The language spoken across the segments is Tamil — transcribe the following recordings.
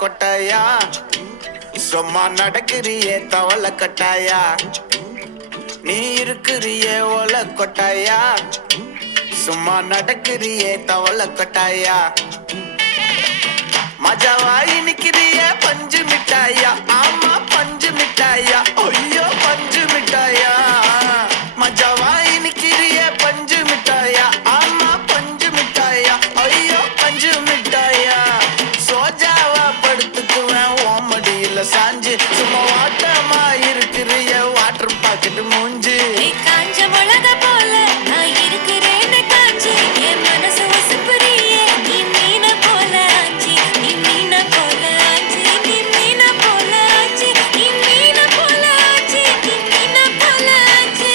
கொட்டாயா சும்மா நடக்கிறியே தவள கட்டாயா நீ இருக்கிறியே ஓல கொட்டாயா சும்மா நடக்கிறியே தவள கொட்டாயா மஜாவாய் நிக்கிறியே பஞ்சு மிட்டாயா ஆமா பஞ்சு மிட்டாயா ஐயோ பஞ்சு மிட்டாயா மஜாவாய் நிக்கிறியே பஞ்சு மிட்டாயா ஆமா பஞ்சு மிட்டாயா ஐயோ பஞ்சு மிட்டாயா சோஜாவா படுத்துக்குவேன் ஓமடியில சாஞ்சு சும்மா வாட்டமா இருக்கிறிய வாட்டர் பாக்கெட் மூஞ்சி காஞ்ச மிளக போல நான் இருக்கிறேன்னு காஞ்சி என் மனசு உசுப்புறியே நீ மீன போல ஆஞ்சி நீ மீன போல ஆஞ்சி நீ மீன போல ஆஞ்சி நீ மீன போல ஆஞ்சி நீ மீன போல ஆஞ்சி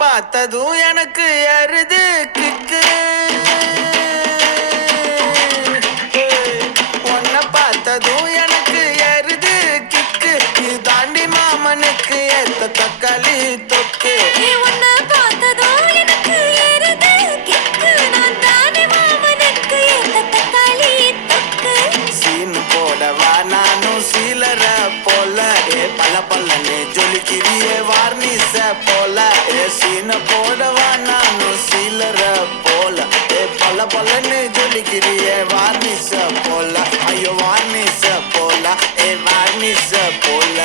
பார்த்ததும் எனக்கு எருது கிக்கு உன்னை பார்த்ததும் எனக்கு எருது கிக்கு நீ தாண்டி மாமனுக்கு ஏத்த தக்காளி தொக்கு உன்னை பார்த்ததும் எனக்கு ஏறுது கிக்கு நான் தானே மாமனுக்கு ஏத்த தக்காளி தொக்கு சீனு போடவா நானும் சீலர போல பல பல்லன்னு ஜொலிக்கிறியே வார்னிச போல சீன போடவா நானும் சீலர போல பல பல்லன்னு ஜொலிக்கிறியே வார்னிச போல ஐயோ வார்னிச போல வார்னிச போல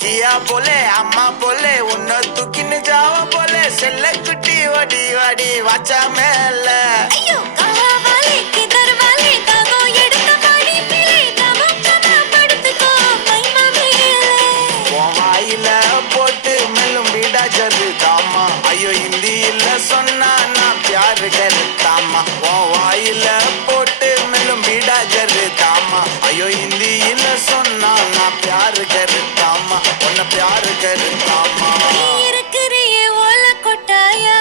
கியா போலே அம்மா போலே உன்னை தூக்கின்னு ஜாவ போலே செல்ல குட்டி ஓடி வாடி வாச்சா மேல ஐயோ கஹவாலே கிதர்வாலே தாகோ எடுத்த பாடி பிளே தவம் கமா படுத்துக்கோ மைமா மேலே உன் வாயில போட்டு மெல்லும் வீடா ஜரு தாமா ஐயோ ஹிந்தியில சொன்னா நான் பியாரு கருத்தாமா உன் வாயில போட்டு மெல்லும் வீடா ஜரு தாமா ஐயோ ஹிந்தியில சொன்னா நான் பியாரு கருத்தாமா உன்னை பியாரு கருத்தாமா இருக்கிறியே ஓல கொட்டாயா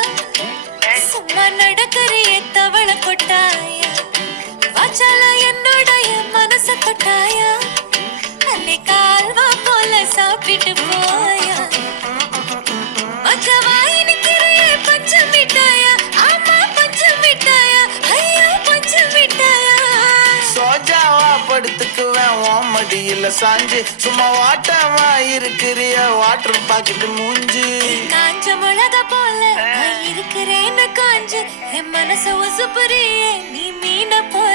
சும்மா நடக்கறியே தவள கொட்டாயா வாச்சால என்னோடைய மனச கொட்டாயா அன்னை கால்வா போல சாப்பிட்டு போயா மஜவாய் நிக்கிறியே பஞ்சு மிட்டாயா ஆமா பஞ்சு மிட்டாயா ஐயோ பஞ்சு மிட்டாயா சோஜாவா படுத்துக்குவேன் ஓமடியில சாஞ்சு சும்மா வாட்டமா இருக்கிறிய வாட்டர் பாக்கெட் மூஞ்சி காஞ்ச மிளக போல நான் இருக்கிறேன்னு காஞ்சு என் மனச உசுப்புறியே நீ மீன போல